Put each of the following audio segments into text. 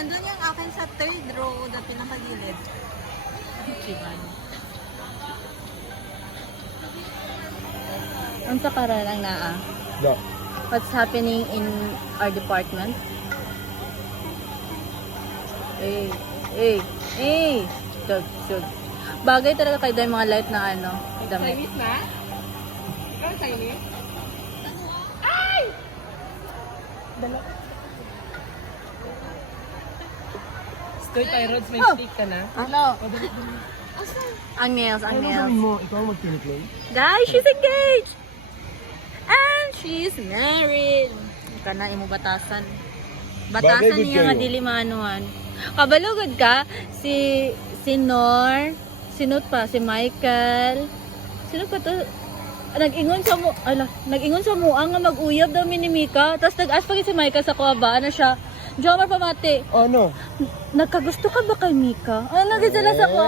Nandun yung akin sa third row na pinakagilid. Unsa ka ra lang naa? No. What's happening in our department? Eh. Chug. Bagay talaga kayo yung mga light na ano, damit. Chinese na? Ikaw Chinese? Skirt tayo, Rods, may stick ka na. Ano? Ang nails. mo? Ikaw ang mag-play? Guys, she's engaged! And she's married! Ka na imo batasan. Batasan Bagay, good niya nga kayo. dili maanuhan. Kabalugod ka, si Nor, sinut pa, si Michael. Sino pa to? Nag-ingon sa mo nga mag-uyab daw ni Mika. Tapos nag-ask pa si Michael sa kuwaba, ano siya, Jomar pamati, Ano? nagkagusto ka ba kay Mika? Ano nagkisala sa ko?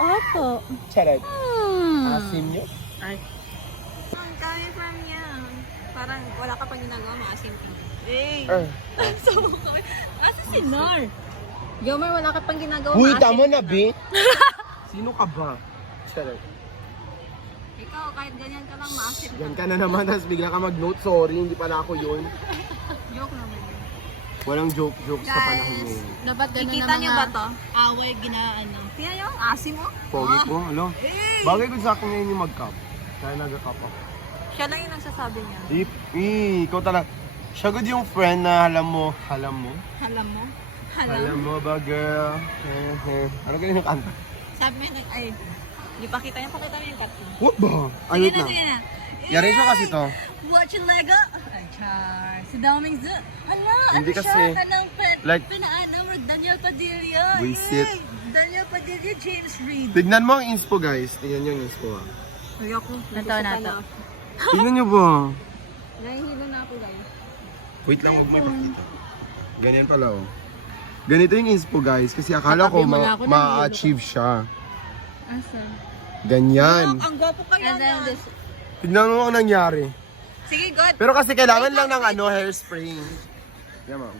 Opo. Charot. Hmm. Asim nyo? Ay. Ang kami from young. Parang wala ka pang ginagawa, maasim ka. Asa si Nor? Jomar, wala ka pang ginagawa. Uy, maasim tama ka na, be. Sino ka ba? Charot. Ikaw, kahit ganyan ka lang, maasim ka. Yan ka na naman, tapos bigla ka mag-note, sorry, hindi pala ako yun. Joke naman yun. Walang joke sa panahon ngayon. Dapat ganun Kikita na niyo mga ba to? away ginaano. Tingnan niyo, asim mo. Pogi ko, ano? Bagay ko sa akin ngayon yung mag-cup. Kaya nag-cup ako. Siya lang yung nagsasabi niya. Ikaw talaga. Siya good yung friend na alam mo. Alam mo? Alam mo ba, girl? Ano ganyan yung kanta? Sabi mo yun, ay, di pakita niya yung cut mo. What ba? Ayot na. Sige na. Yari siya kasi to. Watch your Lego. Ay, char. Si Daming Z. Ano? Hindi ano kasi, siya? Anong like- pinaano? Daniel Padilla. Wisit. Yay! Daniel Padilla, James Reid. Tignan mo ang inspo, guys. Tignan nyo yung inspo, ah. Ayoko. Natawa na to. Tignan nyo ba? Nahihilo na ako, guys. Wait lang, huwag mo ipakita. Ganyan pala, oh. Ganito yung inspo, guys. Kasi akala ko Katabi mo nga ako, ma-achieve siya. Asa? Ganyan. Ang gwapo kayo And then na. this, Tignan mo ang nangyari. Sige, God. Pero kasi kailangan lang ng hairspray. Yan, ma'am.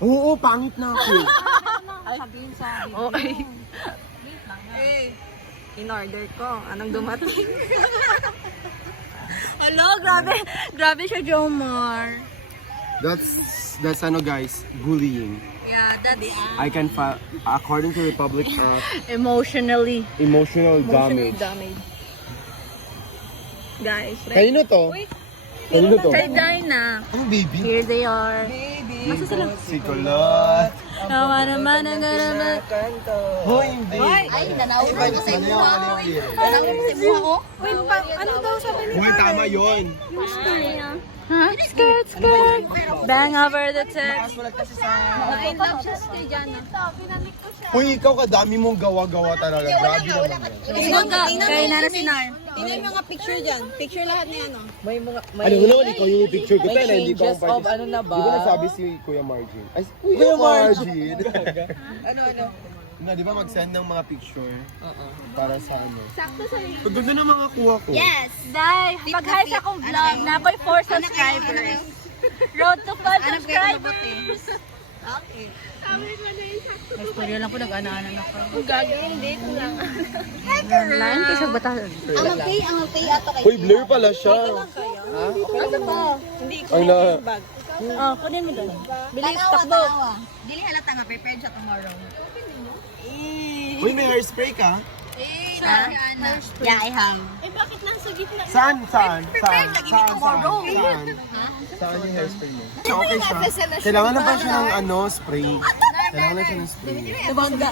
Oo, pangit na ako. Sabihin sa akin. okay. Eh, in order ko. Anong dumating? Hello, grabe. Grabe siya, Jomar. That's ano, guys, bullying. Yeah, that's... I can according to Republic Emotionally. emotional damage. Guys, Kanino to? Kanino to? Kay Dinah. Ano, baby? Here they are. baby. Si Kulot. Nawa naman ang garaman. Hoy, hindi. Ay, nanawin ko sa Mali iyo. ang mali. Nanawin ko sa iyo ako. Wait, ano daw sabi niya? Hoy, tama yun. Huh? Skirt. Bang over the text. I love siya kay Jana. Pinanik ko siya. Hoy, ikaw kadami mong gawa-gawa talaga. Grabe naman yan. Kay Nara Sinar. Tingnan yung mga picture dyan. Picture lahat na yan, oh. May mga, Ano mo naman, ikaw yung picture ko tayo, hindi ko ang changes of ano na ba? Di ba nasabi si Kuya Margin? Ay, Kuya Margin! Ano? Na, di ba mag-send ng mga picture para sa ano? Sakto sa iyo. Paganda ng mga kuha ko. Yes! Dai, mag-hi sa akong vlog. Nakoy 4 subscribers. Road to 5 subscribers. Okay. Mas lang po nag-ana-ana na ko. Gagawin date lang. Line kaysa batasan. Ang pay ato kay Uy, blur pala siya. Ano ba? Hindi ko Ay, na. bag. Kunin mo doon. Bilis, takbo. Dili halata nga, prepared siya tomorrow. Uy, may hairspray ka? Yeah, I have. Saan? Saan yung hairspray mo? Okay siya. Kailangan na ba siya ng ano, spray? Kailangan na siya ng spray. Tabangga.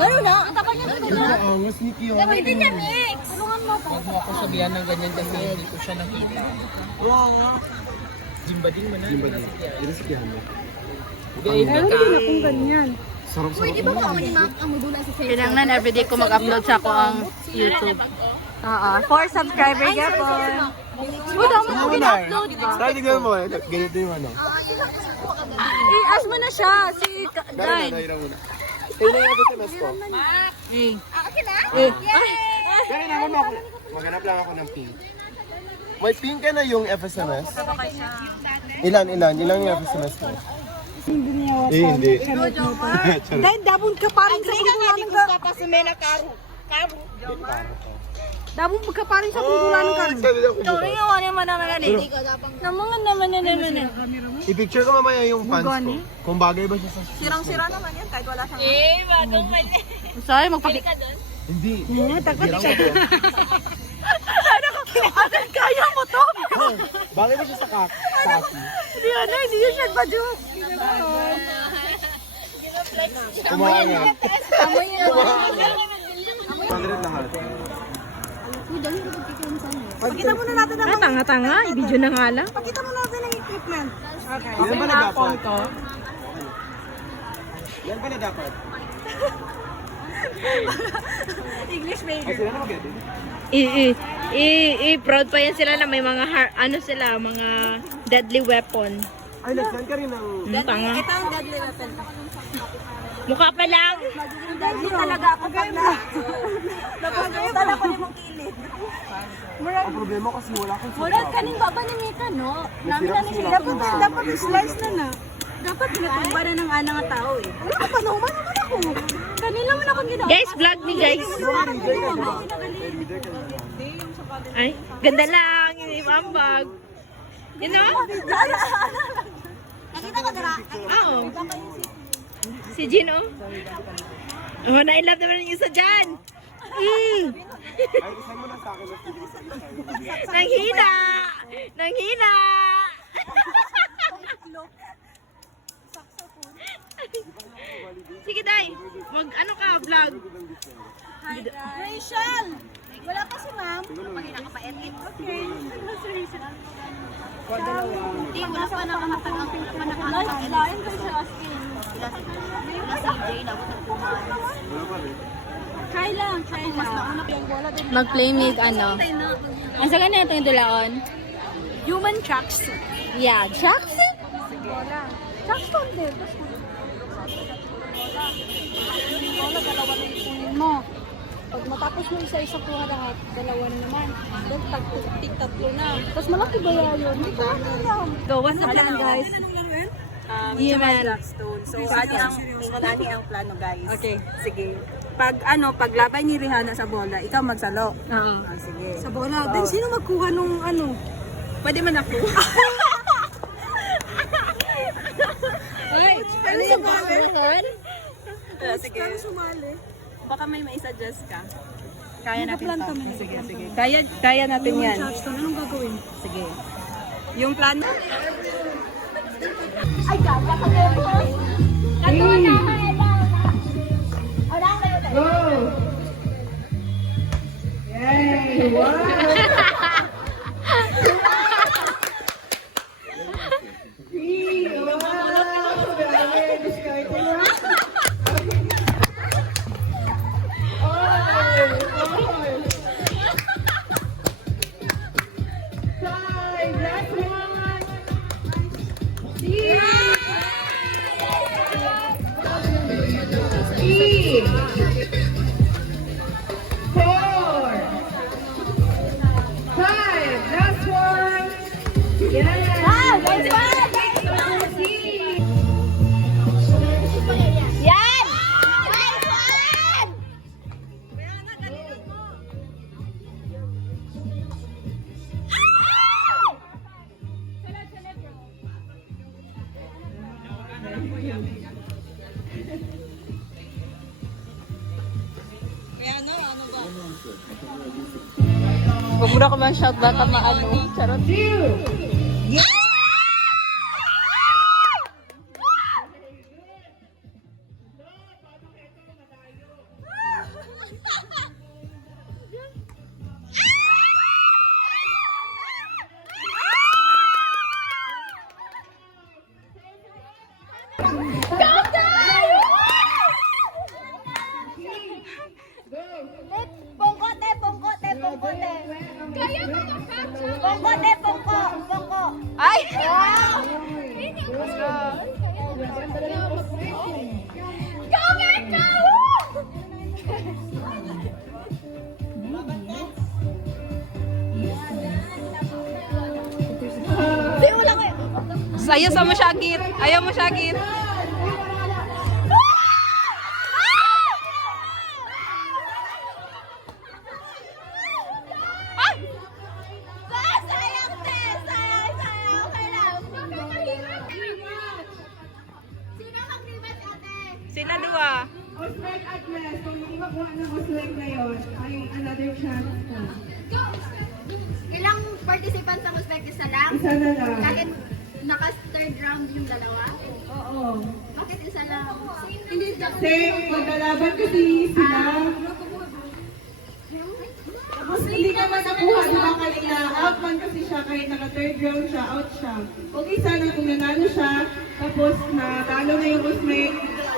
Ano na? Ang takal niya Uy, angas ni Kiyo. Hindi niya mix. Tulungan mo ko. Huwag mo ako sabihan ng ganyan kasi hindi ko siya nakita. Jimbading mo na. Yung ba din? Yung sikihan mo. Gaya na ka. Kung ganyan. Sarap-sarap. Di ba mo ang mudula sa sa'yo? Kailangan everyday ko mag-upload sa ako ang YouTube. 4 subscribers ka po. Buda mo ko upload ba? Saan tignan mo? Ganito yung ano. I-ask mo na siya. Si Dai. Dahil muna. Kaya na yung SMS ko. Okay na? Kaya naman ako. Maghanap lang ako ng pink. May pink ka na yung FSMS? Ilan yung FSMS mo? Hindi. Dahil dabon ka parang sa kungkulan ka. Dabon ka parang sa kungkulan ka. Sorry, yung ano naman naman ganun. Naman na. I-picture ko mamaya yung pants ko. Kung bagay ba siya sa... Sirang-sira naman yan kahit wala siyang... Bagong mali. Sorry, magpakita. Hindi. Takot siya. Asan kaya mo to? Bagay ba siya sa kaki? Hindi yun siya ba dyan? Kumain nga. Amoy na. Pagkat lahat. Pakita muna natin ang Tanga-tanga, i-video na nga lang. pakita mo natin ang equipment. Okay. Yan ba na dapat? Yan ba na dapat? English major. Sila na mag-edit? Proud pa yan sila na may mga mga deadly weapon. Ay, nagsan ka rin ng... Tanga. Ito ang deadly weapon. Mukha pa lang. Hindi talaga ako pag napagalitan ako ni mong kilid. Ang problema kasi wala akong Murag kaning baba ni Mika, no? Namin na ni Mika. Dapat slice na na. Dapat ginatumba na ng anang tao eh. Wala ka pa naman naman ako. Kanila mo na akong ginawa. Guys, vlog ni guys. Ay, ganda lang. Yung ambag. You know? Nakita ko dara. Oo. Si Gino. Oh, na-in-love naman yung isa dyan. Ay, isan mo na sa akin. Nanghina! Nanghina! Sige, Day. Mag-ano ka, vlog. Hi guys. Rachel! Wala pa si ma'am. Pagina ka pa edit. Okay. Hindi, wala pa nakakatagang. Lain ko siya asking. Try lang. Mag-playmate, ano? Ang sa ganyan itong dulaon? Human tracksuit. Yeah, tracksuit? Tracksuit din. Wala, dalawa na ipunin mo. Pag matapos mo isa-isa kuha lahat, dalawa na naman. Then pag tatlo na. Tapos malaki ba yun? Hindi ko alam. So, what's the plan, guys? Human. Blackstone. So, ani ang plano, guys. Okay. Sige. Pag paglabay ni Rihanna sa bola, ikaw magsalo. Oo. Sige. Sa bola. Then sino magkuha nung ano? Pwede man ako. Ano sa bola? Sige. Ano sumali? Baka may maisuggest ka. Kaya natin Plan to. kami. Sige. Kaya natin yan. Tracksuit. Anong gagawin? Sige. Yung plano. Huwag mo na ka man shout baka maano. Charot. Ay! Ayaw mo, Shagit. Ayaw mo, Shagit. makakuha ng Osweg na yun, ay another chance na. Ilang participants ang Uzbek? Isa lang? Isa na lang. Kahit naka-third round yung dalawa? Oo. Bakit isa lang? Hindi Kasi maglalaban kasi sila. Tapos hindi ka man nakuha, di ba kanina? Out man kasi siya, kahit naka-third round siya, out siya. Okay sana kung nanalo siya, tapos natalo na yung Uzbek,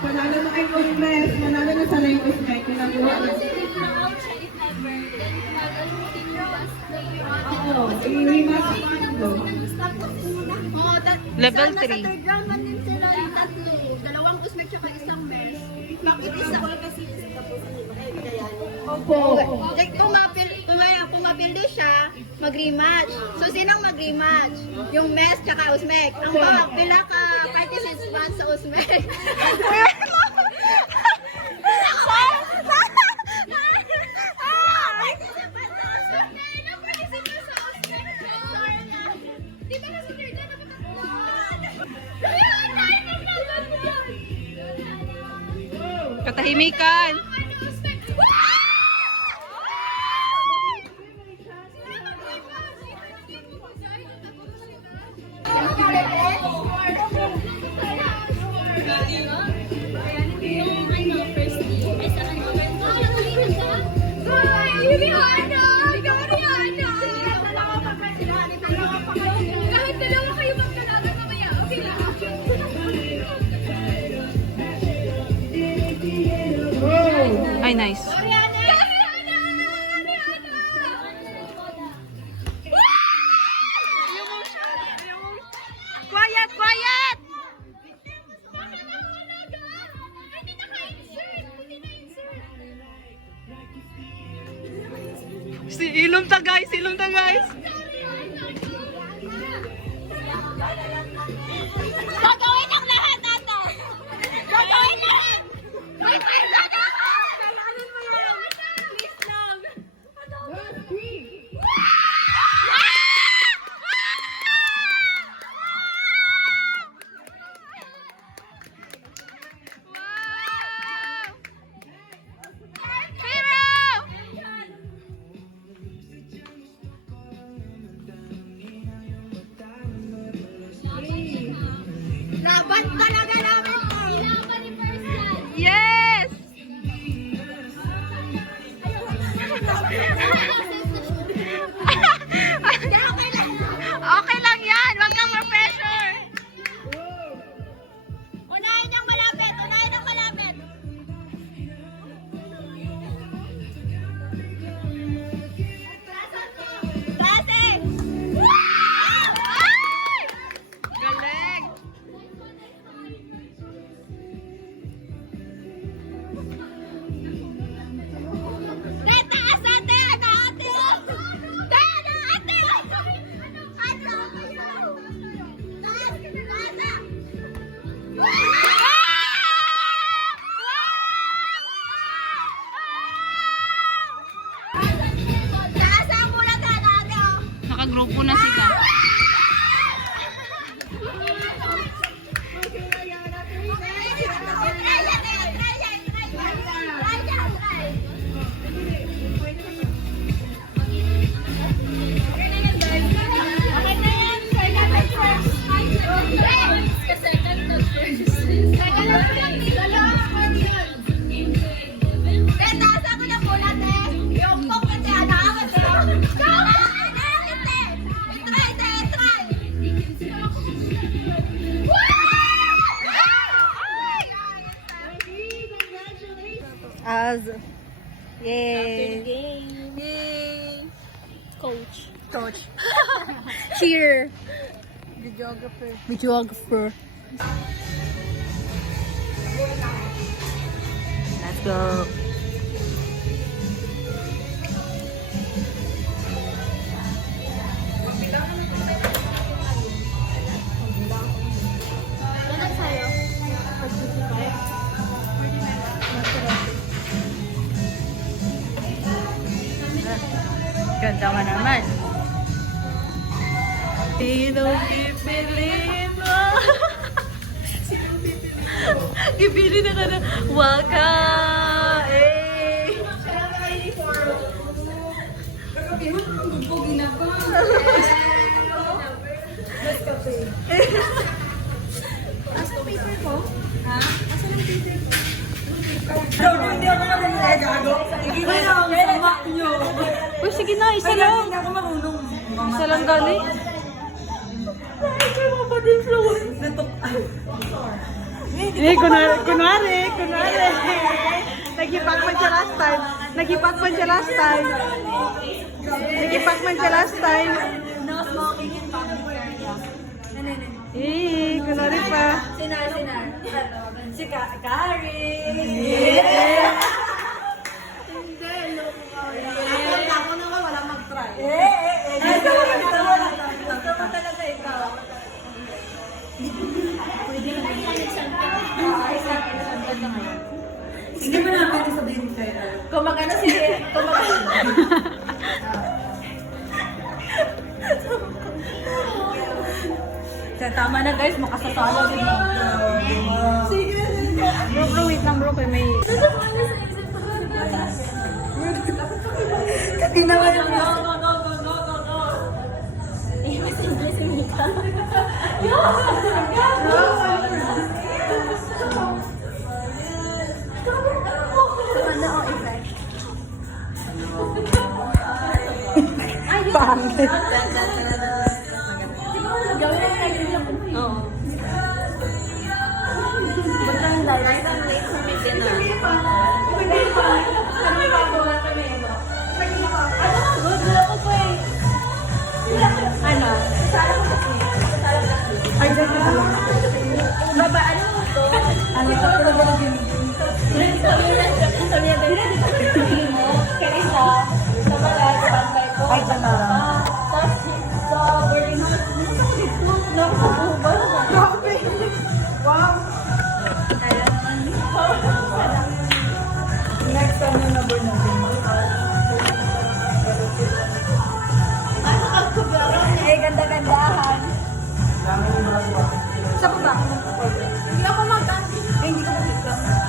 panalo na ay Uzbek, manalo na sana yung Uzbek, kung nakuha na. Oo, i-rematch ito. Level Nasa 3. third round man din sila yung tatlo. Dalawang Uzbek tsaka isang bears. Bakit isa? Opo. Like, pumapildo siya, mag-rematch. So, sinong mag-rematch? Yung Mes tsaka Uzbek. Ang mga pinaka-participants sa Uzbek. Katahimikan. Kahit dalawa kayo magkalaban mamaya, okay lang. Ay, nice. Quiet, quiet! Si ilong ta guys, ilong ta guys. Gagawin ang lahat natin! Gagawin lahat! Please lang! Laban talaga namin to! Ilaban ni First yan! Yes! Okay lang yan, wag kang ma-pressure. Unahin ang malapit! Unahin ang malapit! Tasin! Galing. Taas ate! Ano ate? Ano ate? Ano? Taas! Taas! Taas ang mula ka ate! Nakagrupo na sila. As yay. Yay. Coach. Coach. Cheer. Videographer. Videographer. Let's go. Ano sa'yo? Ganda ka naman. Sino pipiliin mo? Ibili na ka na. Waka! Eh! Uy, sige na, isa lang. Isa lang gali. Eh, kunwari. Nagipakman siya last time. Nagipakman siya last time. No smoking in public area. Eh, kunwari pa. Sinar. Si Kari. Ako naman wala mag-try. Gusto mo talaga ikaw. Sige mo na ako sabihin sa'yo. Kung magano si... Tama na guys, makasasala din. Bro, wait lang bro, kay may... Pangit. Eh, ganda-gandahan. Sa ba? Hindi ako mag-dance. Eh, hindi ko mag-dance.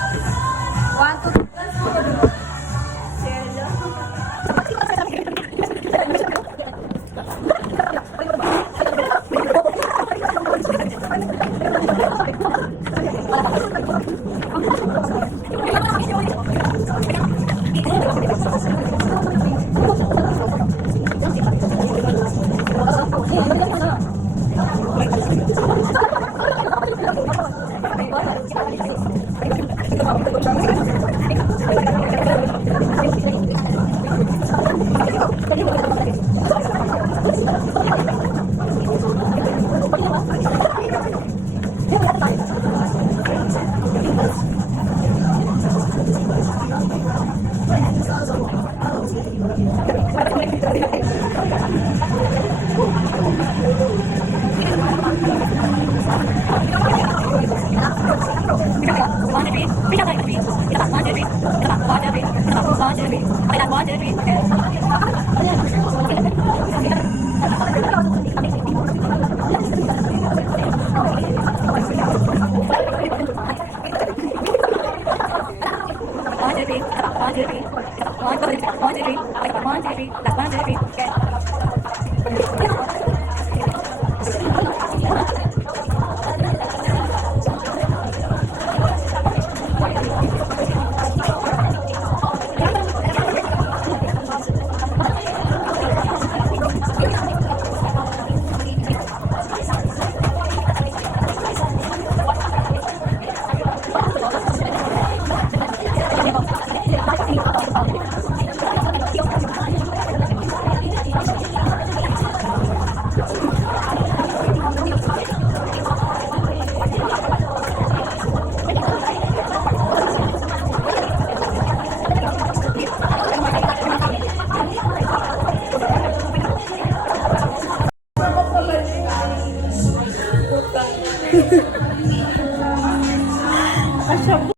啊，小